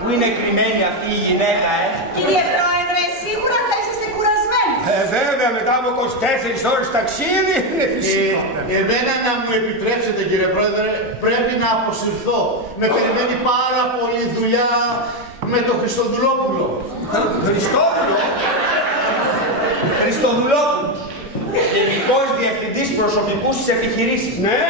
Πού είναι κρυμμένη αυτή η γυναίκα, Κύριε Πρόεδρε, σίγουρα θα είσαστε κουρασμένοι. Βέβαια, μετά από 24 ώρες ταξίδι είναι φυσικό. Εμένα να μου επιτρέψετε, κύριε Πρόεδρε, πρέπει να αποσυρθώ. Με περιμένει πάρα πολύ δουλειά με τον Χριστοδουλόπουλο. Χριστοδουλόπουλος. Γενικός Διευθυντής Προσωπικού στις Επιχειρήσεις. Ναι.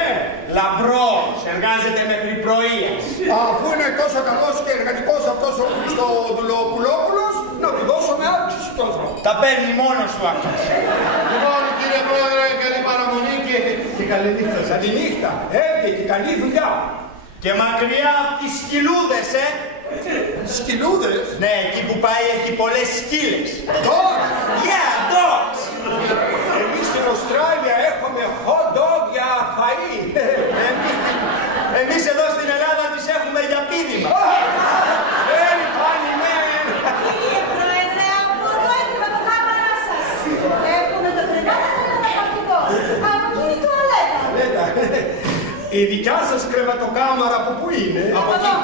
Λαμπρός, εργάζεται μέχρι πρωίας. Αφού είναι τόσο καλός και εργατικός αυτός ο Χριστοδουλόπουλος, να του δώσουμε αύξηση του ανθρώπου. Τα παίρνει μόνος του αυτός. Λοιπόν, κύριε Πρόεδρε, καλή παραμονή και καλή νύχτα. Καλή νύχτα. Και καλή δουλειά. Και μακριά από τις σκυλούδες, Σκυλούδες. Ναι, εκεί που πάει έχει πολλές σκύλες. Dogs. Yeah, dogs. Εμείς στην Αυστράλια έχουμε hot dog για φαΐ. Εμείς εδώ στην Ελλάδα τις έχουμε για πίδημα. Very funny man. Κύριε Πρόεδρε, από εδώ έκρυβα το κάμαρά σας. Έχουμε το κρεβάτι καταπαυτικό. Από εκεί η τουαλέτα. Η δικιά σας κρεβατοκάμαρα από πού είναι? Από εκεί.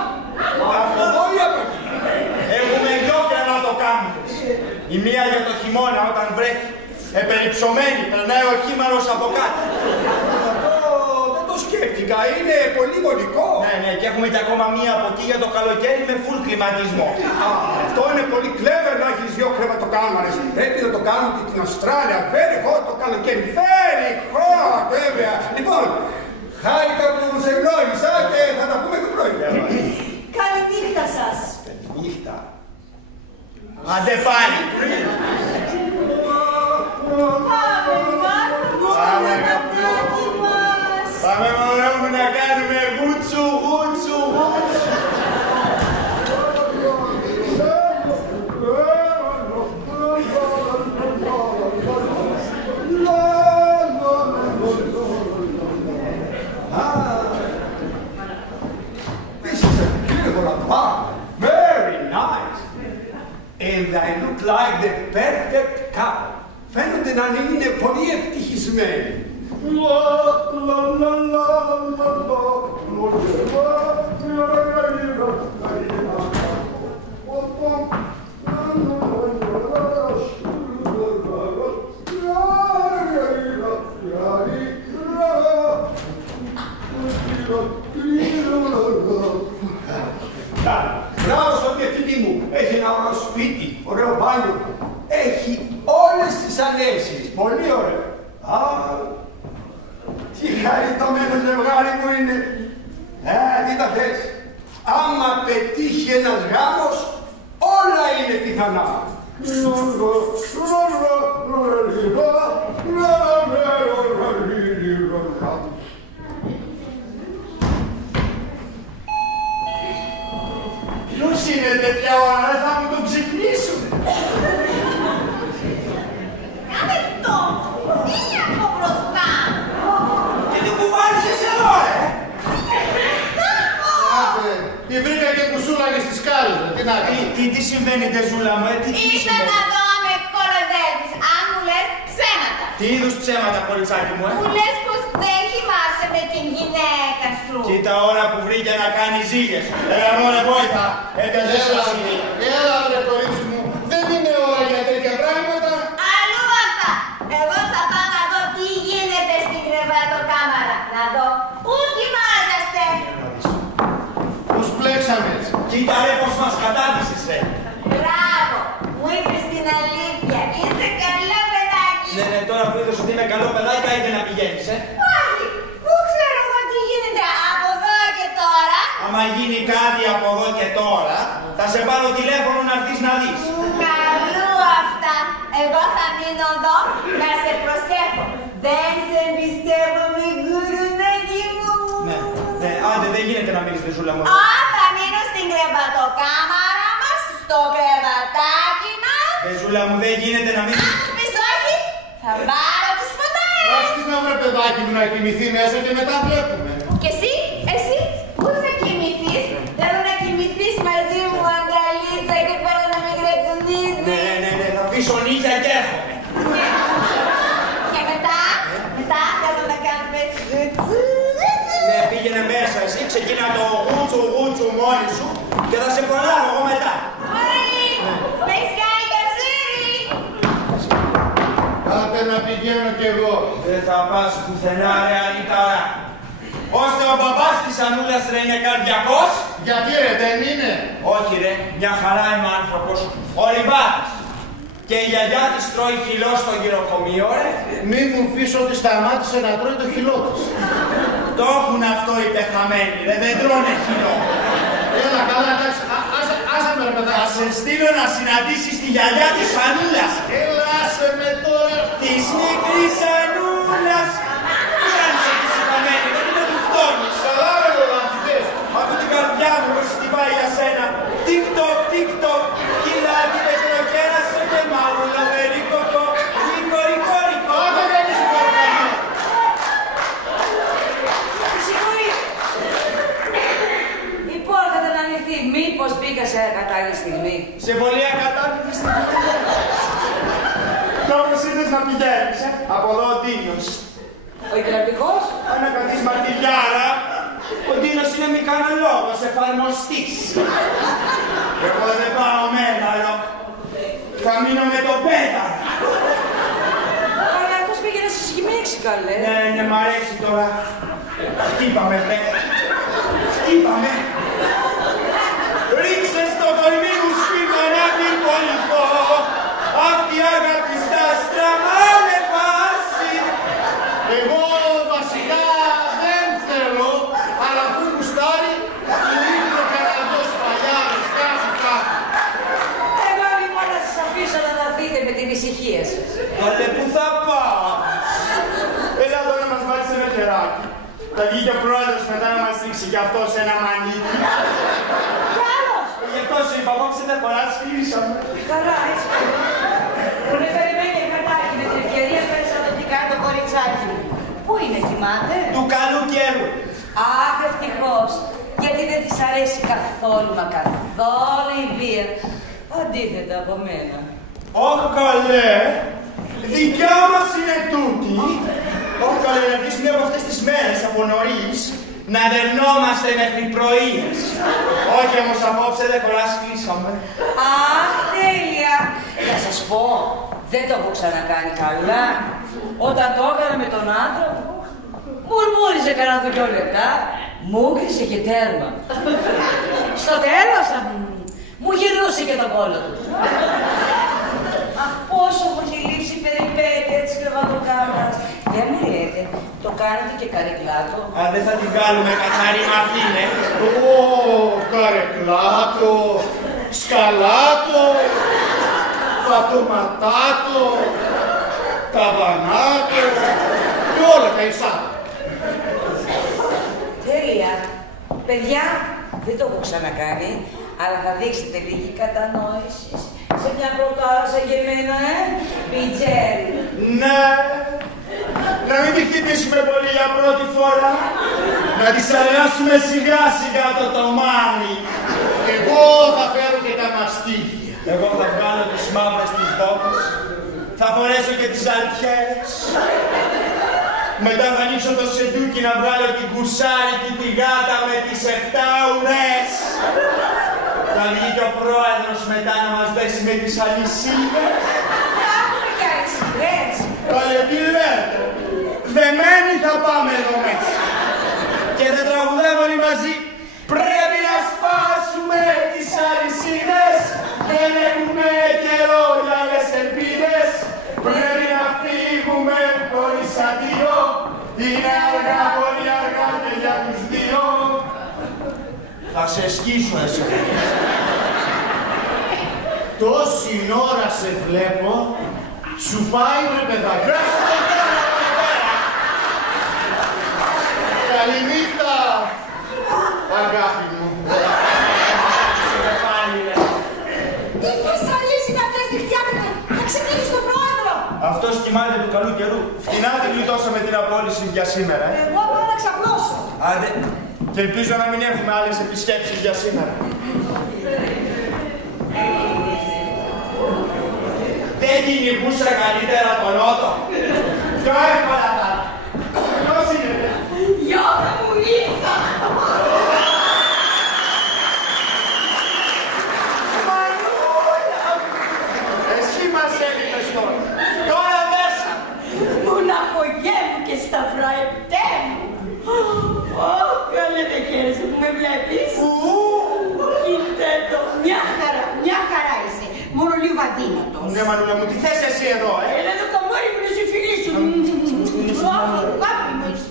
Από εδώ ή από εκεί? Έχουμε δυο κρεβατοκάμαρες. Η μία για το χειμώνα όταν βρέχει. Επεριψωμένη, περνάει ο χείμαρος από κάτω. Δεν το σκέφτηκα, είναι πολύ γονικό. Ναι, και έχουμε και ακόμα μία από εκεί για το καλοκαίρι με full κλιματισμό. Αυτό είναι πολύ clever να έχεις δύο κρεβατοκάμαρες. Πρέπει να το κάνουμε και την Αυστράλια. Very hot το καλοκαίρι. Very hot, βέβαια. Λοιπόν, χάρηκα που σε γνώρισα και θα τα πούμε το πρωί. Καλή νύχτα σας. Νύχτα. Άντε πάλι. Πάμε, Μάρκο, πάμε, πατάκι μας. Πάμε μωρό μου να κάνουμε γούτσου, γούτσου, γούτσου. This is a beautiful apartment. Very nice. And they look like the perfect couple. Φαίνονται να είναι πολύ ευτυχισμένοι. Μπράβο στον διευθυντή μου. Έχει ένα ωραίο σπίτι, ωραίο μπάνιο. Έχει όλες τις ανέξεις. Πολύ ωραίο. Τι χαριτωμένο ζευγάρι που είναι. Τι τα θες. Άμα πετύχει ένας γάμος, όλα είναι πιθανά. Ποιος είναι τέτοια ώρα, δεν θα μου τον ξυπνήσουν. Κάνε το. Είναι από μπροστά. Και τι κουβάλισες εδώ, Άντε, τη βρήκα και κουσούλαγε στις κάλες. Τι να κάνει. Τι συμβαίνει, τεζούλα μου, τι Ήρθα συμβαίνει. να δω αν με κοροϊδεύεις. Αν μου λες ψέματα. Τι είδους ψέματα, κοριτσάκι μου, Μου λες πως δεν κοιμάσαι με την γυναίκα σου. Κοίτα ώρα που βρήκε να κάνει ζήλιες. Μωρέ, βόηθα, έπιαζες το σημείο. Έλα, βρε κορίτσι μου. Δεν είναι ώρα για τέτοια πράγματα. Αλλού αυτά. Εγώ θα πάω να δω τι γίνεται στην κρεβατοκάμαρα. Να δω πού κοιμάζεστε. Τους μπλέξαμε έτσι. Κοίτα ρε πως μας κατάδυσες, ρε. Μπράβο. Μου είπες την αλήθεια. Είστε καλό παιδάκι. Ναι, τώρα που είδες ότι είμαι καλό παιδάκι, άιντε να πηγαίνεις, Όχι. Πού ξέρω εγώ τι γίνεται από εδώ και τώρα. Άμα γίνει κάτι από εδώ και τώρα, θα σε πάρω τηλέφωνο να έρθεις να δεις. Καλού αυτά. Εγώ θα μείνω εδώ να σε προσέχω. Δεν σε πιστεύω, μη γκουρουνάκι μου. Ναι, άντε δεν γίνεται να μείνεις, τεζούλα μου. Θα μείνω στην κρεβατοκάμαρα μας, στο κρεβατάκι μας. Τεζούλα μου δεν γίνεται να μείνεις. Αν μου πεις όχι, θα πάρω τις φωτάρες. Άσε να βρε παιδάκι μου να κοιμηθεί μέσα και μετά βλέπουμε. Και εσύ, πού θα κοιμηθείς. Θέλω να κοιμηθείς μαζί μου, αγκαλίτσα, και θέλω να με γρατσουνίζεις. Ναι, θα αφήσω νύχια και έρχομαι. Και μετά θέλω να κάνουμε Ναι, πήγαινε μέσα εσύ, ξεκίνα το γούτσου μόνη σου Και θα σε προλάβω εγώ μετά. Μωρή, με έχεις κάνει καψούρι. Άντε να πηγαίνω κι εγώ. Δεν θα πας πουθενά ρε Ανίταρα. Ώστε ο μπαμπάς της Ανούλας ρε είναι καρδιακός. Γιατί ρε, δεν είναι. Όχι ρε, μια χαρά είμαι άνθρωπος. Ο Ριβάτης. Και η γιαγιά της τρώει χυλό στο γυροκομείο ρε. Μη μου πεις ότι σταμάτησε να τρώει το χυλό της. Το έχουν αυτό οι πεθαμένοι ρε, δεν τρώνε χυλό. Έλα καλά, εντάξει, άσε με ρε παιδάκι. Θα σε στείλω να συναντήσεις τη γιαγιά της Ανούλας. Έλα, άσε με τώρα. Της μικρής Ανούλας. Τι κάνεις εκεί σηκωμένη, δεν είναι του φτώνεις. Καλά ρε το μαθητές. Από την καρδιά μου πως χτυπάει για σένα. Τικ-τοκ, τικ-τοκ, κιλάκι πετροκέρασε και μαύλα μερίκοκο. Ρίκο, ρίκο, ρίκο. Άντε δεν είσαι καρδιά. Συγχωρείτε. Η πόρτα ήταν ανοιχτή. Μήπως μπήκα σε ακατάλληλη στιγμή. Σε πολύ ακατάλληλη στιγμή. Όμως είδες να πηγαίνεις, από εδώ ο Τίνος. Ο υδραυλικός. Άνα καθείς μαρτυριάρα, ο Τίνος είναι μηχανολόγος, εφαρμοστής. Εγώ δεν πάω μέγαλο. Θα μείνω με τον πέδαλο. Αλλά αυτός πήγαινε στη σχημίξη, καλέ. Ναι, μ' αρέσει τώρα. Χτύπαμε, βρε. Χτύπαμε. Ρίξε στο κορμί μου σπίτι να πυρποληθώ. Αυτή η αγάπη στα στραμμά με βάση. Εγώ βασικά δεν θέλω, αλλά αφού γουστάρει, του ρίχνω κανένα παλιάρες κάπου. Εγώ λοιπόν να σας αφήσω να δαθείτε με την ησυχία σας. Καλέ, πού θα πάω. Έλα εδώ να μας βάλεις ένα χεράκι. Θα βγει και ο πρόεδρος μετά να μας ρίξει κι αυτός ένα μανίκι. Καλώς. Γι' αυτό σου είπα, απόψε δεν χωράς, κλείσαμε. Καλά, έτσι. Με περιμένει η χαρτάκι με την ευκαιρία πέρασα το τι κάνει το κοριτσάκι. Πού είναι, θυμάται? Του καλού καιρού. Αχ, ευτυχώς. Γιατί δεν της αρέσει καθόλου, μα καθόλου η βία. Αντίθετα από μένα. Όχι καλέ, δικιά μας είναι τούτη. Όχι καλέ, να δεις μια από αυτές τις μέρες από νωρίς να δερνόμαστε μέχρι πρωίες. Όχι όμως απόψε δεν χωράς, κλείσαμε. Αχ, τέλεια. Να σας πω, δεν το έχω ξανακάνει καλά. Όταν το έκανα με τον άντρα μου, μουρμούριζε κανένα 2 λεπτά, μου έκλεισε και τέρμα. Στο τέλος, μου γυρνούσε και τον κόλλο του. Αχ, πόσο μου έχει λείψει η περιπέτεια της κρεβατοκάμαρας. Δεν μου λέτε, το κάνετε και καρεκλάτο. Αν δεν θα την κάνουμε καθαρή μ' αυτή, ναι. Ω, καρεκλάτο, σκαλάτο, πατωματάτο, ταβανάτο και όλα τα εισάτα. Τέλεια. Παιδιά, δεν το έχω ξανακάνει, αλλά θα δείξετε λίγη κατανόηση σε μια πρωτάρουσα για μένα, Μπιτζέλ. Ναι. Να μην τη χτυπήσουμε πολύ για πρώτη φορά. Να της αλλάσουμε σιγά σιγά το τομάνι. Εγώ θα φέρω και τα μαστίγια. Εγώ θα βγάλω τις μαύρες τις μπότες. Θα φορέσω και τις αλτιές. Μετά θα ανοίξω το σεντούκι να βγάλω την κουρσάρικη τη γάτα με τις 7 ουρές. Θα βγει και ο πρόεδρος μετά να μας δέσει με τις αλυσίδες. Θα έχουμε κι αλυσίδες. Καλέ, τι λέτε. Δεμένοι θα πάμε εδώ μέσα. Και θα τραγουδάμε όλοι μαζί. Πρέπει να σπάσουμε τις αλυσίδες. Δεν έχουμε καιρό για άλλες ελπίδες. Πρέπει να φύγουμε χωρίς αντίο. Είναι αργά, πολύ αργά και για τους δύο. Θα σε σκίσω εσύ. Τόση ώρα σε βλέπω, σου πάει βρε παιδάκι. Καληνύχτα, αγάπη μου. Τι φασαλίες είναι αυτές νυχτιάτικα, να ξυπνήσεις τον πρόεδρο. Αυτός κοιμάται του καλού καιρού. Φτηνά την γλιτώσαμε την απόλυση για σήμερα, Εγώ πάω να ξαπλώσω. Άντε, και ελπίζω να μην έχουμε άλλες επισκέψεις για σήμερα. Δεν κυνηγούσα καλύτερα τον Νότο. Πιο εύκολα θα. Ποιος είναι, Γιώτα μου ήρθα. Ναι, μανούλα μου, τι θες εσύ εδώ, Έλα εδώ καμόρι μου να σε φιλήσω. Αγάπη μου, εσύ.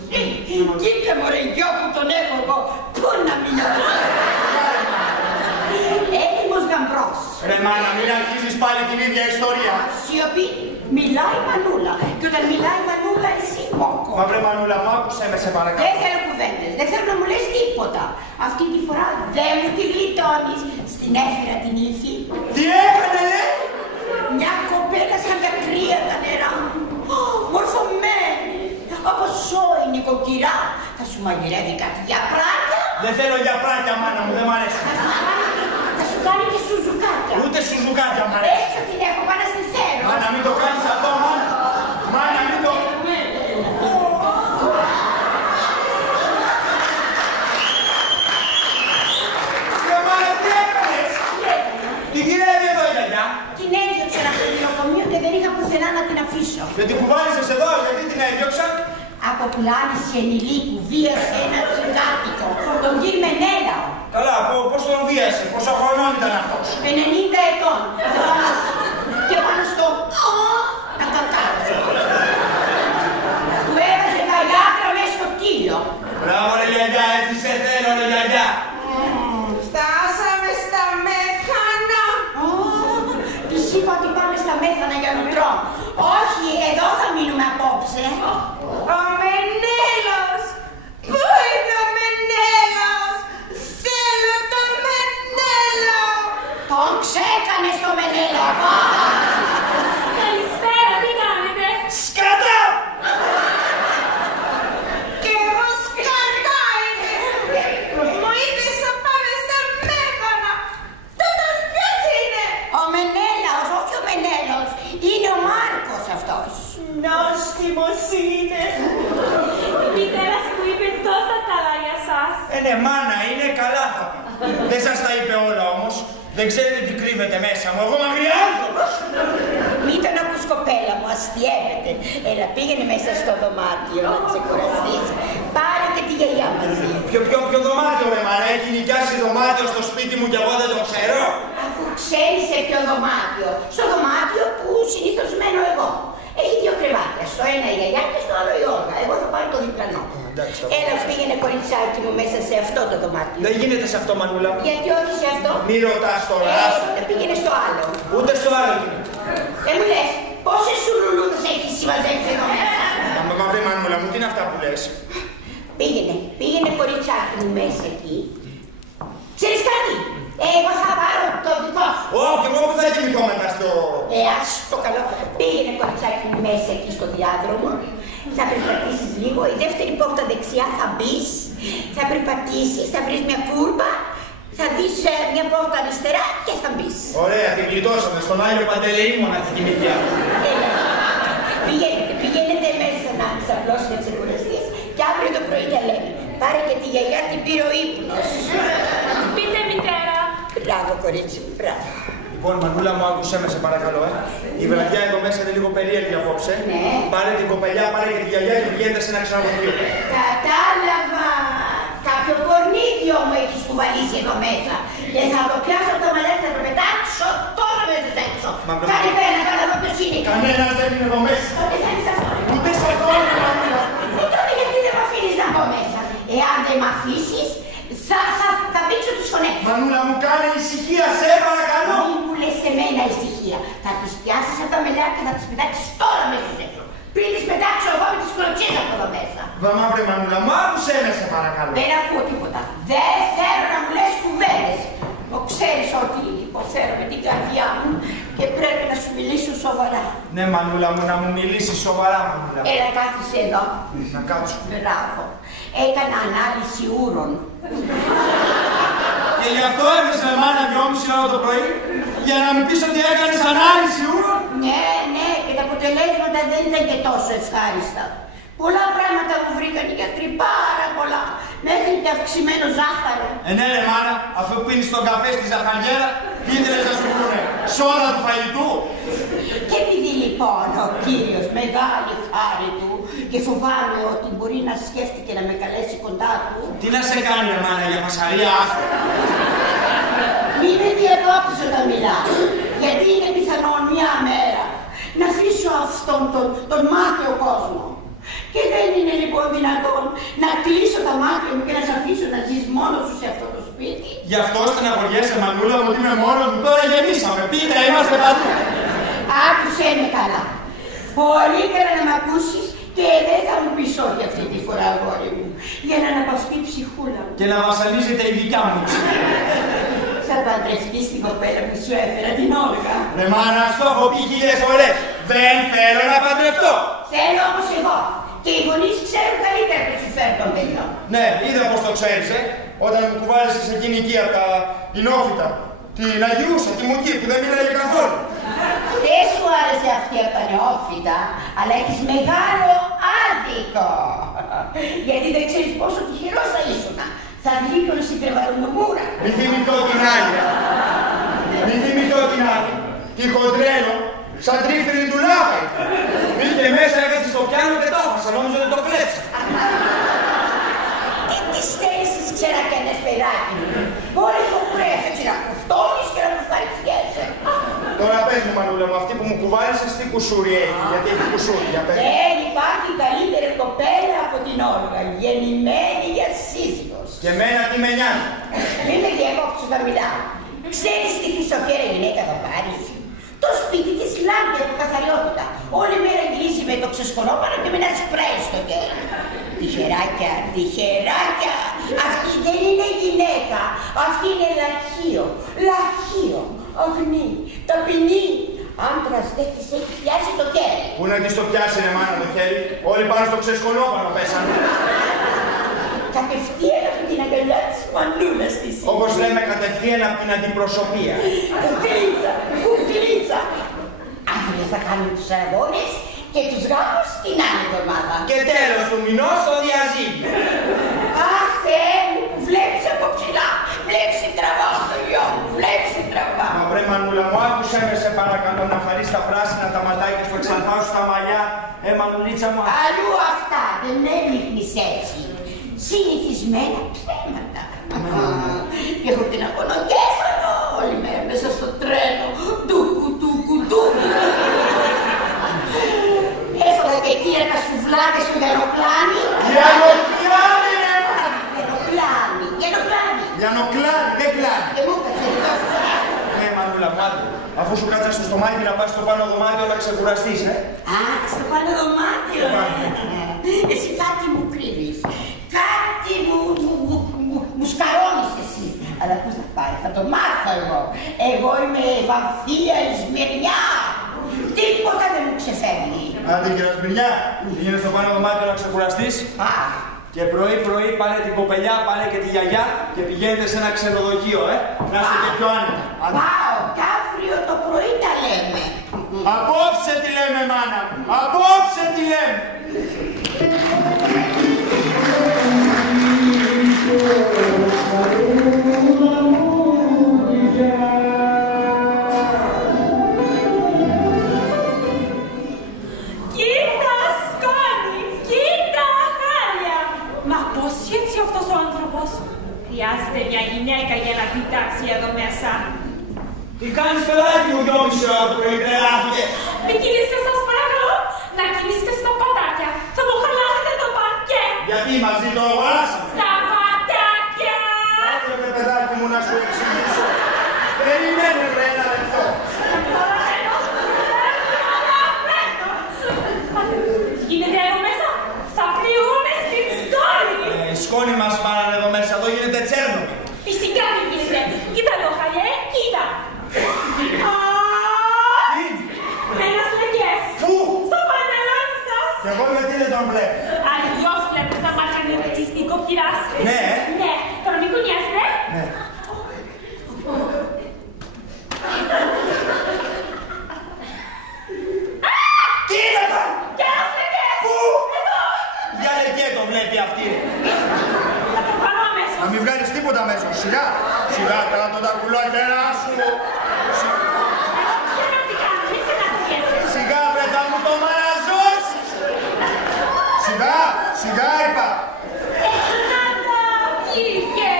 Κοίτα μωρέ γιο που τον έχω εγώ. Πού να μείνω. Έτοιμος γαμπρός. Ρε μάνα, μην αρχίζεις πάλι την ίδια ιστορία. Σιωπή. Μιλάει η Μανούλα. Και όταν μιλάει η Μανούλα, εσύ μόκο. Μα βρε μανούλα μου, άκουσέ με σε παρακαλώ. Δεν θέλω κουβέντες. Δεν θέλω να μου λες τίποτα. Αυτή τη φορά δεν μου τη γλιτώνεις. Στην έφερα την ύφη. Τι έκανε, λέει! Μια κοπέλα σαν τα κρύα τα νερά. Μορφωμένη. Από η νοικοκυρά. Θα σου μαγειρεύει κάτι για πράτα. Δεν θέλω για πράκια, μάνα μου, δεν μ' αρέσει. Θα σου κάνει και σουζουκάκια. Ούτε σουζουκάκια μ' αρέσει. Έτσι την έχω πάνω στη θέλω. Μάνα, μην το κάνεις αυτό, μάνα. Μάνα, μην το... Ρε μάνα, τι έκανες! Τι γυρεύει εδώ η γιαγιά! Την έδιωξα από το νοσοκομείο και δεν είχα πουθενά να την αφήσω. Και την κουβάλισες εδώ, γιατί την έδιωξα! Από πουλάνηση ενηλίκου βίασε ένα ψυχάτικο, τον κύριο Μενέλαο. Καλά, πώς τον βίασε, πόσο χρονών ήταν αυτός! 90 ετών. Και πάνω στο τα κακάρωσε. Του έβαζε τα γάτρα μέσα στο κύλο. Μπράβο ρε γιαγιά, έτσι σε θέλω ρε γιαγιά! Φτάσαμε στα Μέθανα. Της είπα ότι πάμε στα Μέθανα για λουτρό. Όχι, εδώ θα μείνουμε απόψε. Ο Μενέλος. Πού είναι ο Μενέλος? Θέλω τον Μενέλο. Τον ξέκανες το Μενέλο. Καλησπέρα, τι κάνετε? Σκάτα! Και εγώ σκατά είμαι. Μου είπες να πάμε στα Μέθανα. Τούτος ποιος είναι? Ο Μενέλαος, όχι ο Μενέλος. Είναι ο Μάρκος αυτός. Νόστιμος είναι. Η μητέρα μου είπε τόσα καλά για σας. Ναι, μάνα, είναι καλά θα πει. Δεν σας τα είπε όλα όμως. Δεν ξέρετε τι κρύβεται μέσα μου. Εγώ μακριά άνθρωπος. Μην τον ακούς κοπέλα μου, αστιεύεται. Έλα, πήγαινε μέσα στο δωμάτιο να ξεκουραστείς. Πάρε και τη γιαγιά μαζί. Ποιο δωμάτιο ρε μάνα, έχει νοικιάσει δωμάτιο στο σπίτι μου και εγώ δεν το ξέρω. Αφού ξέρεις σε ποιο δωμάτιο. Στο δωμάτιο που συνήθως μένω εγώ. Έχει δύο κρεβάτια. Στο ένα η γιαγιά και στο άλλο η Όλγα. Εγώ θα πάρω το διπλανό. Έλα, πήγαινε κοριτσάκι μου μέσα σε αυτό το δωμάτιο. Δεν γίνεται σε αυτό, μανούλα. Γιατί όχι σε αυτό. Μη ρωτάς τώρα. Τότε πήγαινε στο άλλο. Ούτε στο άλλο γίνεται. Δεν μου λες, πόσες σουρουλούδες έχεις συμμαζέψει εδώ μέσα. Μα βρε μανούλα μου, τι είναι αυτά που λες. Πήγαινε κοριτσάκι μου μέσα εκεί. Ξέρεις κάτι, εγώ θα πάρω το δικό σου. Και εγώ που θα κοιμηθώ μετά στο... Ας το καλό. Πήγαινε κοριτσάκι μου μέσα εκεί στο διάδρομο. Θα περπατήσεις λίγο, η δεύτερη πόρτα δεξιά θα μπεις. Θα περπατήσεις, θα βρεις μια κούρμπα. Θα δεις μια πόρτα αριστερά και θα μπεις. Ωραία, την γλιτώσαμε. Στον Άγιο Παντελεήμονα θα κοιμηθεί αυτό. Πηγαίνετε μέσα να ξαπλώσεις και ξεκουραστείς και αύριο το πρωί τα λέμε. Πάρε και τη γιαγιά, την πήρε ο ύπνος. Πείτε μητέρα. Μπράβο κορίτσι μου, μπράβο. Λοιπόν, μανούλα μου, άκουσέ με σε παρακαλώ, Η βραδιά εδώ μέσα είναι λίγο περίεργη απόψε. Ναι. Πάρε την κοπελιά, πάρε και τη γιαγιά και πηγαίνετε σε ένα ξενοδοχείο. Κατάλαβα. Κάποιο πορνίδιο μου έχεις κουβαλήσει εδώ μέσα. Και θα το πιάσω από το μαλλιά και θα το πετάξω τώρα μέσα έξω. Κάνε πέρα, κάνε εδώ ποιος είναι. Κανένας δεν είναι εδώ μέσα. Τότε θα είναι αυτό. Ούτε σε αυτό, μανούλα. Τότε γιατί δεν με αφήνεις να μπω μέσα. Εάν δεν με αφήσεις, θα πήξω τις φωνές. Μανούλα μου, κάνε ησυχία, σε παρακαλώ. Μην μου λες σε μένα ησυχία. Θα τις πιάσεις από τα μελιά και θα τις πετάξεις τώρα μέσα έξω. Πριν τις πετάξω εγώ με τις κλωτσίες από εδώ μέσα. Βαμά βρε μανούλα μου, άκουσέ με σε παρακαλώ. Δεν ακούω τίποτα. Δεν θέλω να μου λες κουβέντες. Το ξέρεις ότι υποφέρω με την καρδιά μου και πρέπει να σου μιλήσω σοβαρά. Ναι, μανούλα μου, να μου μιλήσεις σοβαρά, μανούλα. Έλα, κάθισε εδώ. Να κάτσω. Μπράβο. Έκανα ανάλυση ούρων. Και γι' αυτό έρθες με μάνα 2,5 ώρα το πρωί, για να μου πεις ότι έκανες ανάλυση ούρων. Ναι, και τα αποτελέσματα δεν ήταν και τόσο ευχάριστα. Πολλά πράγματα μου βρήκαν οι γιατροί, πάρα πολλά. Μέχρι και αυξημένο ζάχαρο. Ναι ρε μάνα, αφού πίνεις τον καφέ στη ζαχαριέρα, τι ήθελες να σου πούνε, σόδα του φαγητού. Και επειδή λοιπόν ο κύριος μεγάλη χάρη του και φοβάμαι ότι μπορεί να σκέφτηκε να με καλέσει κοντά του. Τι να σε κάνει ρε μάνα για φασαρία άστο. Μη με διακόπτεις όταν μιλάς. Γιατί είναι πιθανόν μια μέρα να αφήσω αυτόν τον μάταιο κόσμο. Και δεν είναι λοιπόν δυνατόν να κλείσω τα μάτια μου και να σε αφήσω να ζεις μόνος σου σε αυτό το σπίτι. Γι' αυτό στεναχωριέσαι, Μανούλα μου, ότι είμαι μόνος μου. Τώρα γεμίσαμε. Πείτε, είμαστε παντού. Άκουσέ με καλά. Πολύ καλά να μ' ακούσεις και δεν θα μου πεις όχι αυτή τη φορά, αγόρι μου, για να αναπαυστεί η ψυχούλα μου. Και να βασανίζεται η δικιά μου. Θα παντρευτείς την κοπέλα που σου έφερα, την Όλγα. Ρε μάνα, στο έχω πει 1000 φορές. Δεν θέλω να παντρευτώ. Θέλω όμως εγώ. Και οι γονείς ξέρουν καλύτερα που σου φέρνουν τον παιδιό. Ναι, είδα πως το ξέρεις, όταν μου κουβάλισες σε εκείνη εκεί από τα Ινόφυτα. Την Αγιούσα, τη Μουκή, που δεν μίλαγε καθόλου. Δεν σου άρεσε αυτή από τα νεόφυτα, αλλά έχεις μεγάλο άδικο. Γιατί δεν ξέρεις πόσο τυχερός θα ήσουν. Θα βγήκουν στην κρεβαρουνομούρα. Μη θυμηθώ την άλλη. Μη θυμηθώ την άλλη. Τη χοντρέλο, σαν τρίφρυνη του λάβα. Μπήκε μέσα, έκατσε στο πιάνο και το άφασα. Νόμιζα ότι το κλέψα. Τι στέλνεις τις ξερακιανές, παιδάκι μου. Μπορεί το κρέας έτσι να κουφτώνεις και να μου ευχαριστιέσαι. Τώρα πες μου, Μανούλα μου, αυτή που μου κουβάλισες τι κουσούρι έχει, γιατί έχει κουσούρι, για πες. Δεν υπάρχει καλύτερη κοπέλα από την Όλγα, γεννημένη για σύζυγος. Και εμένα τι με νοιάζει. Μην με διακόψεις όταν μιλάω. Ξέρεις τι χρυσοκέρα γυναίκα θα πάρεις. Το σπίτι της λάμπει από καθαριότητα. Όλη μέρα γυρίζει με το ξεσκονόπανο και με ένα σπρέι στο κέρι. Τυχεράκια, τυχεράκια. Αυτή δεν είναι γυναίκα. Αυτή είναι λαχείο. Λαχείο. Αγνή. Ταπεινή. Άντρας δεν της έχει πιάσει το χέρι. Πού να της το πιάσει, ρε μάνα, το χέρι. Όλοι πάνω στο ξεσκονόπανο πέσανε. Κατευθείαν από την αγκαλιά της Μανούλας της. Όπως λέμε, κατευθείαν από την αντιπροσωπεία. Κουκλίτσα, κουκλίτσα. Αύριο θα κάνουν τους αγώνες και τους γάμους την άλλη εβδομάδα. Και τέλος του μηνός το διαζύγιο. Αχ, Θεέ μου, βλέπεις από ψηλά. Βλέπεις την τραβά στο γιο μου. Βλέπεις την τραβά. Μα βρε Μανούλα μου, άκουσέ με σε παρακαλώ να χαρείς τα πράσινα τα ματάκια σου εξανθά σου τα μαλλιά. Μανουλίτσα μου. Αλλού αυτά δεν έριχνεις έτσι. Συνηθισμένα ψέματα. Και έχω την απονοκέφαλο όλη μέρα μέσα στο τρένο. Ντούκου, ντούκου, ντούκου. Έφαγα και εκεί ένα σουβλάκι στο Γιαννοκλάνη. Γιαννοκλάνη, ρε μάνα. Γιαννοκλάνη, Γιαννοκλάνη. Γιαννοκλάνη, δεν κλάνη. Και μου έκατσε τόσο φορά. Ναι, Μανούλα μου, άντε. Αφού σου κάτσα στο στομάχι να πας στο πάνω δωμάτιο να ξεκουραστείς, Α, στο πάνω δωμάτιο. Εσύ κάτι μου κρύβεις. Κάτι μου σκαρώνεις εσύ. Αλλά πώς θα πάει, θα το μάθω εγώ. Εγώ είμαι βαθία Σμυρνιά. Τίποτα δεν μου ξεφεύγει. Άντε κυρία Σμυρνιά, πήγαινε στο πάνω δωμάτιο να ξεκουραστείς. Και πρωί-πρωί πάρε την κοπελιά, πάρε και τη γιαγιά και πηγαίνετε σε ένα ξενοδοχείο, να είστε και πιο άνετοι. Πάω, κι αύριο το πρωί τα λέμε. Απόψε τι λέμε, μάνα μου, απόψε τι λέμε. Κοίτα σκόνη, κοίτα χάλια. Μα πώς έτσι αυτός ο άνθρωπος? Χρειάζεται μια γυναίκα για να κοιτάξει εδώ μέσα. Τι κάνεις παιδάκι μου 2,5 ώρα το πρωί, τρελάθηκες. Μην κινείστε σας παρακαλώ, να κινείστε στα πατάκια. Θα μου χαλάσετε το παρκέ. Γιατί μαζί το αγοράσαμε. Στα πατάκια. Άκρεπε παιδάκι μου να σου εξηγήσω. Περιμένε βρε ένα λεπτό. Γίνεται εδώ μέσα, θα πληγούμε στην σκόνη. Σκόνη μας πάνε εδώ μέσα, εδώ γίνεται Τσέρνοβιλ. Φυσικά δεν γίνεται. Κοίτα εδώ χαλιέ, κοίτα. Ένας λεγγές. Πού? Στο παντελόνι σας. Και εγώ γιατί δεν τον βλέπω. Αλλιώς βλέπετε τα μάτια με πετσιστικό κυράς. Ναι. Ναι. Τώρα μην κουνιάστε. Ναι. Τι είναι αυτό? Κι ένας λεγγές. Πού? Εδώ. Για λεκέ το βλέπει αυτή. Θα το πάρω αμέσως. Να μην βγάλεις τίποτα μέσα. Σιγά. Σιγά, καλά το τακουλόγερά σου. Σιγά, βρε, θα μου το μαραζώσεις. Σιγά, σιγά είπα. Βγήκε.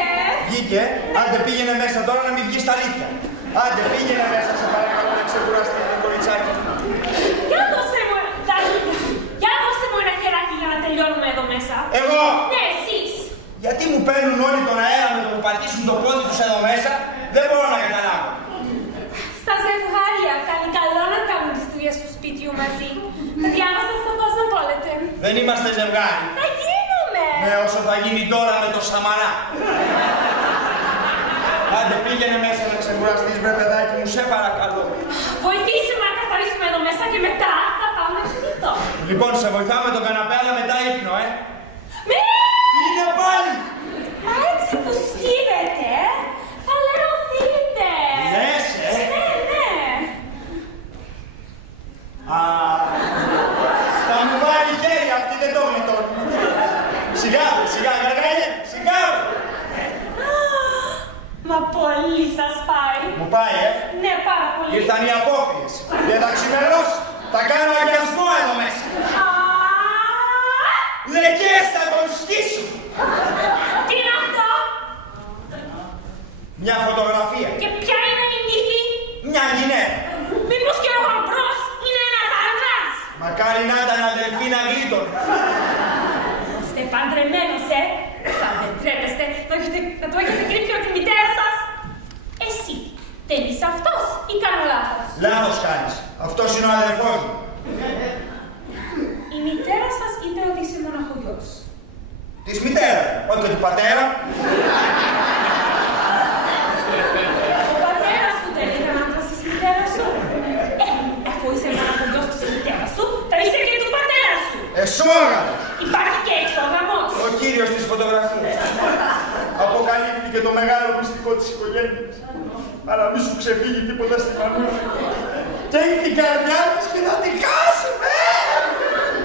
Βγήκε. Άντε πήγαινε μέσα τώρα να μην βγεις τα αλήθεια. Άντε πήγαινε μέσα, σε παρακαλώ. παίρνουν όλοι τον αέρα με το που πατήσουν το πόδι τους εδώ μέσα, δεν μπορώ να καταλάβω. Στα ζευγάρια κάνει καλό να κάνουν τις δουλειές του σπίτιου μαζί. Τα διάβασα στο Cosmopolitan. Δεν είμαστε ζευγάρι. Θα γίνουμε! Ναι, όσο θα γίνει τώρα με το Σαμαρά. Άντε, πήγαινε μέσα να ξεκουραστείς, βρε παιδάκι μου, σε παρακαλώ. Βοηθήσε με να καθαρίσουμε εδώ μέσα και μετά θα πάω να ξυπνηθώ. Λοιπόν, σε βοηθάω με τον καναπέ, αλλά μετά ύπνο, Μη! Τι είναι πάλι! Μα έτσι που σκύβεται, θα λερωθείτε. Λες, Ναι. Α, θα μου βάλει χέρι αυτή, δεν το γλιτώνει. Σιγά, γαργάγε, σιγά! Μα πολύ σας πάει. Μου πάει, Ναι, πάρα πολύ. Ήρθαν οι απόφυγες. Και θα ξημερώσει. Θα κάνω αγιασμό εδώ μέσα. Λεκές θα τον σκίσω. Τι είναι αυτό? Μια φωτογραφία. Και ποια είναι η νύφη? Μια γυναίκα. Μήπως και ο γαμπρός είναι ένας άντρας? Μακάρι να ήταν αδελφή να γλίτωνε. Είστε παντρεμένος, Σαν δεν τρέπεστε να το έχετε κρύψει από τη μητέρα σας. Εσύ, δεν είσαι αυτός ή κάνω λάθος? Λάθος κάνεις. Αυτός είναι ο αδελφός μου. Η μητέρα σας είπε ότι είσαι μοναχογιός. Της μητέρα, όχι και του πατέρα. Ο πατέρας σου δεν ήταν άντρας της μητέρας σου. Αφού είσαι μοναχογιός της μητέρας σου, θα είσαι και του πατέρα σου. Εσόγαλος. Υπάρχει και εξόγαμος. Ο κύριος της φωτογραφίας. Αποκαλύφθηκε το μεγάλο μυστικό της οικογένειας. Αλλά μη σου ξεφύγει τίποτα στη μανούρα. Και έχει την καρδιά της και θα τη χάσουμε.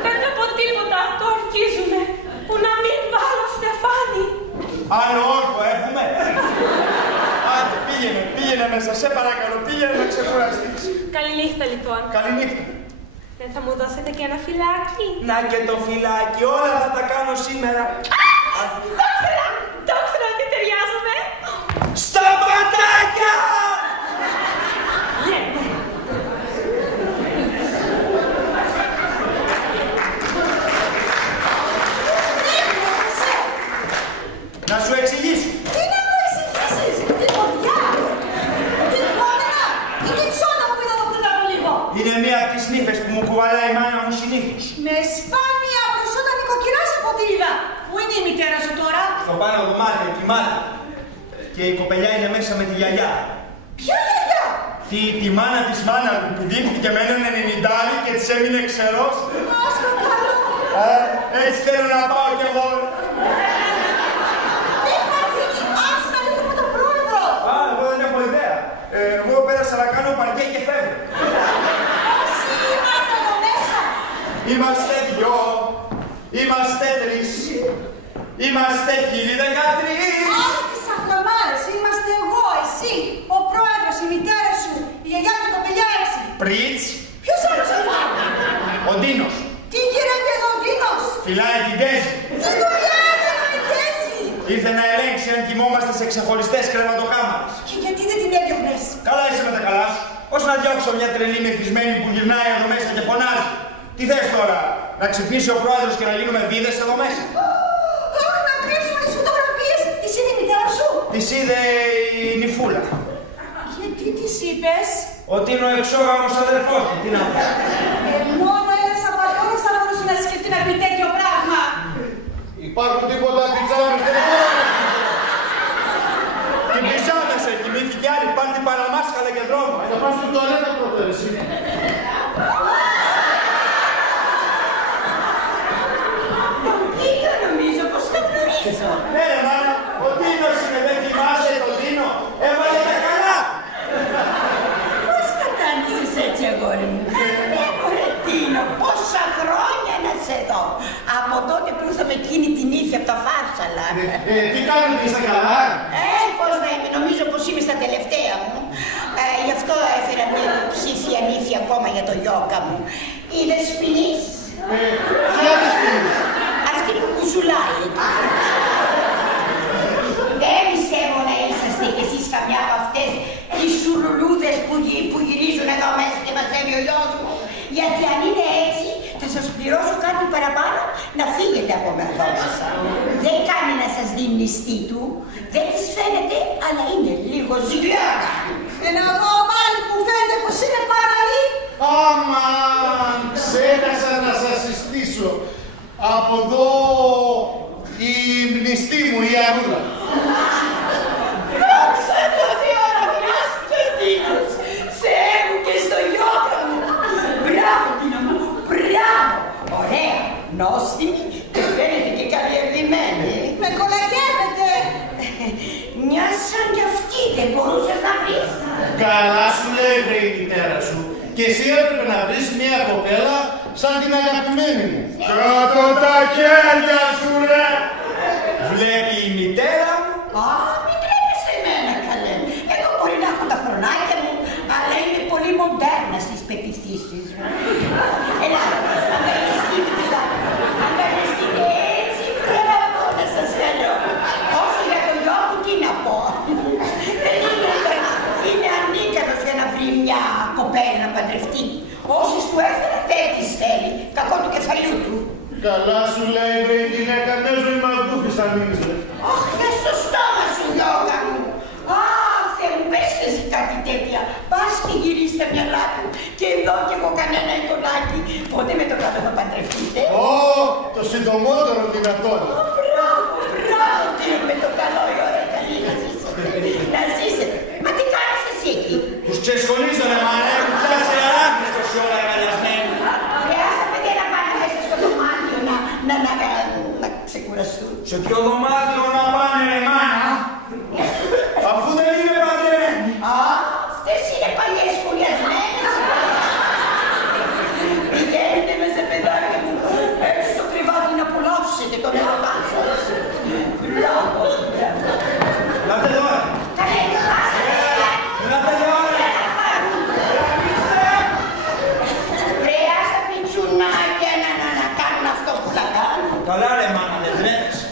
Δεν θα πω τίποτα, το ορκίζουμε. Που να μην βάλω στεφάνι. Άλλο όρκο έχουμε. Άντε, πήγαινε μέσα, σε παρακαλώ, πήγαινε να ξεκουραστείς. Καληνύχτα λοιπόν. Καληνύχτα. Δεν θα μου δώσετε και ένα φυλάκι? Να και το φυλάκι, όλα θα τα κάνω σήμερα. Το ήξερα ότι ταιριάζουμε. Στα πατάκια! Ναι. Να σου εξηγήσω. Τι να μου εξηγήσεις, την ποδιά, την κόμενα ή την τσόνα που είδα εδώ πριν από λίγο? Είναι μία από τις νύφες που μου κουβαλάει η μάνα μου συνήθως. Με σπάνια προσόντα νοικοκυράς από ό,τι είδα. Πού είναι η μητέρα σου τώρα? Στο πάνω δωμάτιο, κοιμάται. Και η κοπελιά είναι μέσα με τη γιαγιά. Ποια γιαγιά? Τη μάνα της μάνας μου που δείχθηκε με έναν 90 και της έμεινε ξερός. Ας το καλό. Έτσι θέλω να πάω κι εγώ. Τι θα γίνει, άστα λίγο με τον πρόεδρο. Εγώ δεν έχω ιδέα. Εγώ πέρασα να κάνω παρκέ και φεύγω. Όσοι είμαστε εδώ μέσα. Είμαστε δυο, είμαστε τρεις, είμαστε 1013. Όχι τις αγχαμάρες, είμαστε εγώ, εσύ, ο πρόεδρος, η μητέρα σου, η γιαγιά και η κοπελιά έξι. Πριτς, Ποιος άλλος είναι? ο Ντίνος. Τι γυρεύει εδώ ο Ντίνος? Φυλάει την Τέζη. Τι δουλειά έκανε η Τέζη? Ήρθε να ελέγξει αν κοιμόμαστε σε ξεχωριστές κρεβατοκάμαρες. Και γιατί δεν την έδιωχνες? Καλά είσαι με τα καλά σου. Πώς να διώξω μια τρελή μεθυσμένη που γυρνάει εδώ μέσα και φωνάζει. Τι θες τώρα, να ξυπνήσει ο πρόεδρος και να γίνουμε βίδες εδώ μέσα? Αχ, να κρύψουμε τις φωτογραφίες. Τις είδε η μητέρα σου? Της είδε η νυφούλα. Γιατί τις είπες? Ότι είναι ο εξόγαμος αδερφός μου. Τι να πω. Μόνο ένας απατώνας θα μπορούσε να σκεφτεί να πει τέτοιο πράγμα. Υπάρχουν τίποτα πιτσάμες, δεν μπορώ. Την πιζάμα σε κοιμήθηκε άλλη, πάνε την παραμάσκαλα και δρόμο. Θα πάω στην τουαλέτα πρώτα, εσύ. Τον πήγα νομίζω, πως τον γνωρίζω. Ναι ρε μάνα, ο Τίνος είναι, δεν θυμάσαι τον Τίνο, έβαλε τα καλά. Πώς κατάντησες έτσι, αγόρι μου? Ρε Τίνο, πόσα χρόνια να σε δω. Από τότε που ήρθαμε εκείνη την ύφη από τα Φάρσαλα. Τι κάνετε, είστε καλά? Πώς να είμαι, νομίζω πως είμαι στα τελευταία μου. Γι' αυτό έφερα μια ψήφια νύφη ακόμα για το γιόκα μου. Η Δεσποινής. Ποια δεσποινής? Αυτή που κουζουλάει εκεί. Δεν πιστεύω να είσαστε κι εσείς καμιά από αυτές τις σουρλούδες που γυρίζουν εδώ μέσα και μαζεύει ο γιος μου. Γιατί αν είναι έτσι, θα σας πληρώσω κάτι παραπάνω να φύγετε από εδώ μέσα. Δεν κάνει να σας δει μνηστή του, δεν της φαίνεται, αλλά είναι λίγο ζηλιάρα. Ένα εγώ πάλι που φαίνεται πως είναι παραλή. Αμάν, ξέχασα να σας συστήσω. Από εδώ η μνηστή μου, η Αρούλα. Δόξα τω Θεώ να βράσετε τίνος, Θεέ μου και στο γιώκα μου. Μπράβο Τίνα μου, μπράβο. Ωραία, νόστιμη και φαίνεται και καλλιεργημένη. Με κολακεύετε. Μια σαν κι αυτή δεν μπορούσες να βρεις. Καλά σου λέει βρε η μητέρα σου. Και εσύ έπρεπε να βρεις μια κοπέλα σαν την αγαπημένη μου. Κάτω τα χέρια σου ρε! Βλέπει η μητέρα μου. Α, μην τρέπεσαι εμένα καλέ. Εγώ μπορεί να έχω τα χρονάκια μου, αλλά είμαι πολύ μοντέρνα στις πεπιθήσεις μου. Ελάτε, αγκαλιαστείτε έτσι, μπράβο να σας θέλω. Όσο για το γιο μου, τι να πω. Δεν είναι ανίκανος για να βρει μια κοπέλα να παντρευτεί. Όσες του έφερα δεν τις θέλει, κακό του κεφαλιού του. Καλά σου λέει βρε η γυναίκα, μια ζωή μαγδούφης θα μείνεις ρε. Αχ, για στο στόμα σου, γιώκα μου. Αχ, Θεέ μου, πες και εσύ κάτι τέτοια. Πας και γυρίσει τα μυαλά του. Και εδώ κι εγώ κανένα εικονάκι. Πότε με το κάτω θα παντρευτείτε. Ω, το συντομότερο δυνατόν. Μπράβο, μπράβο, τι με το καλό η ώρα καλή να ζήσετε. Να ζήσετε. Μα τι κάνεις εσύ εκεί. Τους ξεσχολίζω ρε μάνα, έχουν πιάσει αράχνες τόση ώρα αγκαλιασμένοι. Χρειάζεται παιδιά να πάνε μέσα στο δωμάτιο να ξεκουραστούν. Σε ποιο δωμάτιο να πάνε ρε μάνα, αφού δεν είναι παντρεμένοι. Α, αυτές είναι παλιές σχολιασμένες. Πηγαίνετε μέσα παιδάκια μου, έξω στο κρεβάτι να απολαύσετε τον ερωτά σας. Μπράβο, μπράβο. Λάτε τώρα. Καλέ, πάστε, παιδιά. Λάτε τώρα. Βρέα στα πιτσουνάκια να κάνουν αυτό που θα κάνουν. Καλά ρε μάνα, δεν τρέπεσαι.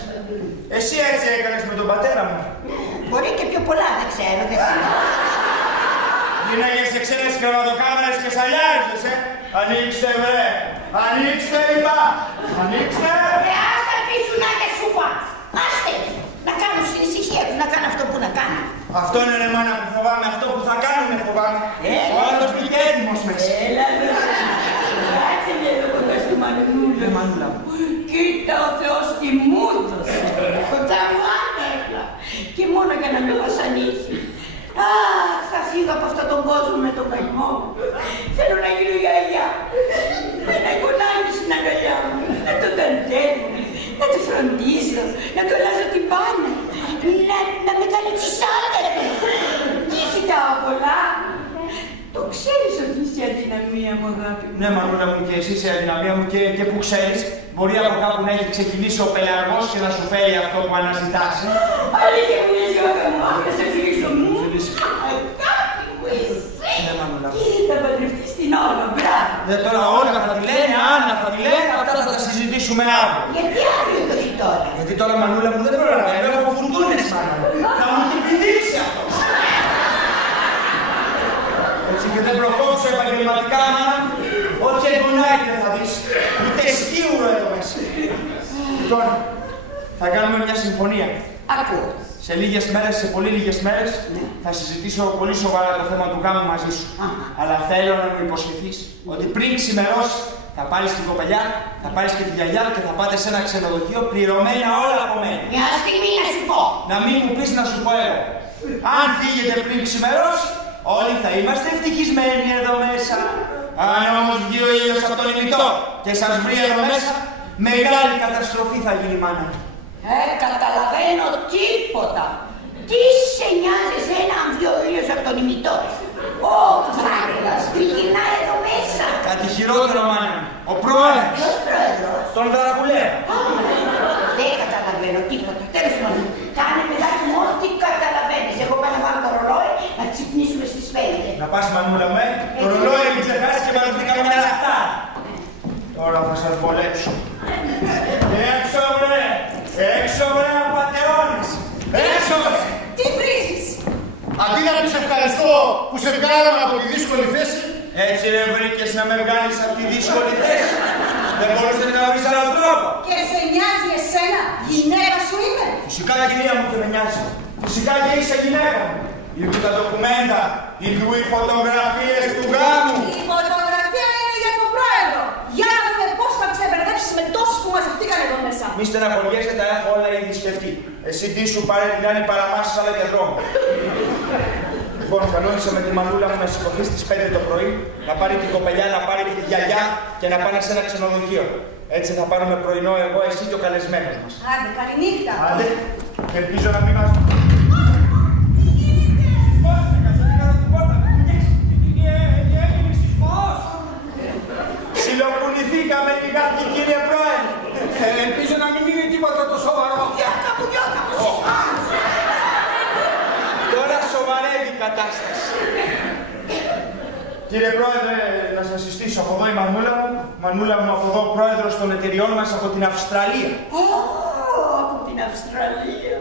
Εσύ έτσι έκανες με τον πατέρα μου. Μπορεί και πιο πολλά, δεν ξέρω, δεν ξέρω. Γυναίκες σε ξένες κρεβατοκάμερες και σαλιάριζες, Ανοίξτε βρε. Ανοίξτε είπα. Ανοίξτε. Βρέα στα πιτσουνάκια σου πα. Άστε, να κάνουν στην ησυχία του, να κάνουν αυτό που να κάνουν. Αυτό είναι ρε μάνα που φοβάμαι, αυτό που θα κάνουμε φοβάμαι. Ο άλλος μπήκε έτοιμος μέσα. Έλα, κάτσε λίγο κοντά στη μανούλα μου. Κοίτα ο Θεός τι μου έδωσε. Κοντά μου άνεργα. Και μόνο για να με βασανίσει. Αχ, θα φύγω από αυτόν τον κόσμο με τον καημό μου. Θέλω να γίνω γιαγιά. Να εικονάκι στην αγκαλιά μου. Να τον ταντεύω. Να του φροντίζω. Να του αλλάζω την μπάνα. Να με κάνει τσισάλτα. Τι ζητάω πολλά. Το ξέρεις ότι είσαι αδυναμία μου, αγάπη μου. Ναι, μανούλα μου, και εσύ είσαι αδυναμία μου και που ξέρεις, μπορεί από κάπου να έχει ξεκινήσει ο πελαργός και να σου φέρει αυτό που αναζητάς. Αλήθεια μου είσαι, αγάπη μου, αχ, να σε φιλήσω μου. Αγάπη μου εσύ. Ναι, μανούλα μου. Θα παντρευτείς την Όλγα, μπράβο. Τώρα Όλγα θα τη λένε, Άννα θα τη λένε, αυτά θα τα συζητήσουμε αύριο. Γιατί αύριο το δει τώρα. Γιατί τώρα μανούλα μου δεν προλαβαίνω, έχω φουρτούνες μάνα μου. Θα μου την πηδήξει αυτό. Έτσι και δεν προκόψω επαγγελματικά, μάνα μου, ό,τι εγγονάκι δεν θα δεις, ούτε σκύουρο εδώ μέσα. Τώρα, θα κάνουμε μια συμφωνία. Ακούω. Σε λίγες μέρες, σε πολύ λίγες μέρες, θα συζητήσω πολύ σοβαρά το θέμα του γάμου μαζί σου. Αλλά θέλω να μου υποσχεθείς ότι πριν ξημερώσει θα πάρεις την κοπελιά, θα πάρεις και τη γιαγιά και θα πάτε σε ένα ξενοδοχείο πληρωμένα όλα από μένα. Μια στιγμή να σου πω. Να μην μου πεις να σου πω εγώ. Αν φύγετε πριν ξημερώσει, όλοι θα είμαστε ευτυχισμένοι εδώ μέσα. Αν όμως βγει ο ήλιος από τον ημιτό και σας βρει εδώ μέσα, μεγάλη καταστροφή θα γίνει, μάνα. Καταλαβαίνω τίποτα. Τι σε νοιάζει εσένα αν βγει ο ήλιος από τον ημιτό. Ο Δράκουλας τριγυρνάει εδώ μέσα. Κάτι χειρότερο, μάνα. Ο πρόεδρος. Ποιος πρόεδρος. Τον Δρακουλέα. Δεν καταλαβαίνω τίποτα. Τέλος πάντων, κάνε παιδάκι μου ό,τι καταλαβαίνεις. Εγώ πάω να βάλω το ρολόι να ξυπνήσουμε στις 5. Να πας, μανούλα μου, το ρολόι μην ξεχάσεις και μας βρει καμιά λαχτά. Τώρα θα σας βολέψω. Έξω, βρε! Έξω, βρε, απατεώνες! Έξω, βρε! Τι βρίζεις. Αντί να πεις ευχαριστώ που σε βγάλαμε από τη δύσκολη θέση, Έτσι ρε βρήκες να με βγάλεις από τη δύσκολη θέση. Δεν μπορούσε να βρεις άλλο τρόπο. Και σε νοιάζει εσένα, γυναίκα σου είμαι. Φυσικά, κυρία μου, και με νοιάζει. Φυσικά και είσαι γυναίκα μου. Λείπουν τα ντοκουμέντα, λείπουν οι φωτογραφίες του γάμου. Η φωτογραφία είναι για τον πρόεδρο. Για να δούμε πώς θα ξεμπερδέψεις με τόσους που μαζευτήκαν εδώ μέσα. Μη στεναχωριέσαι, τα έχω όλα ήδη σκεφτεί. Εσύ τι σου πάρε την άλλη παραμάσεις αλλά και δρόμο. Λοιπόν, κανόνισα με τη μανούλα μου να σηκωθεί στις 5 το πρωί, να πάρει την κοπελιά, να πάρει τη γιαγιά και να πάνε σε ένα ξενοδοχείο. Έτσι θα πάρουμε πρωινό εγώ, εσύ και ο καλεσμένος μας. Άντε, καληνύχτα. Άντε, και ελπίζω να μην μας... Συλλοπουληθήκαμε λιγάκι, κύριε Πρόεδρε. Ελπίζω να μην είναι τίποτα το σοβαρό. Γιώκα μου, Τώρα σοβαρεύει η κατάσταση. Κύριε Πρόεδρε, να σας συστήσω από εδώ η μανούλα μου. Μανούλα μου από εδώ, πρόεδρος των εταιριών μας από την Αυστραλία. Από την Αυστραλία.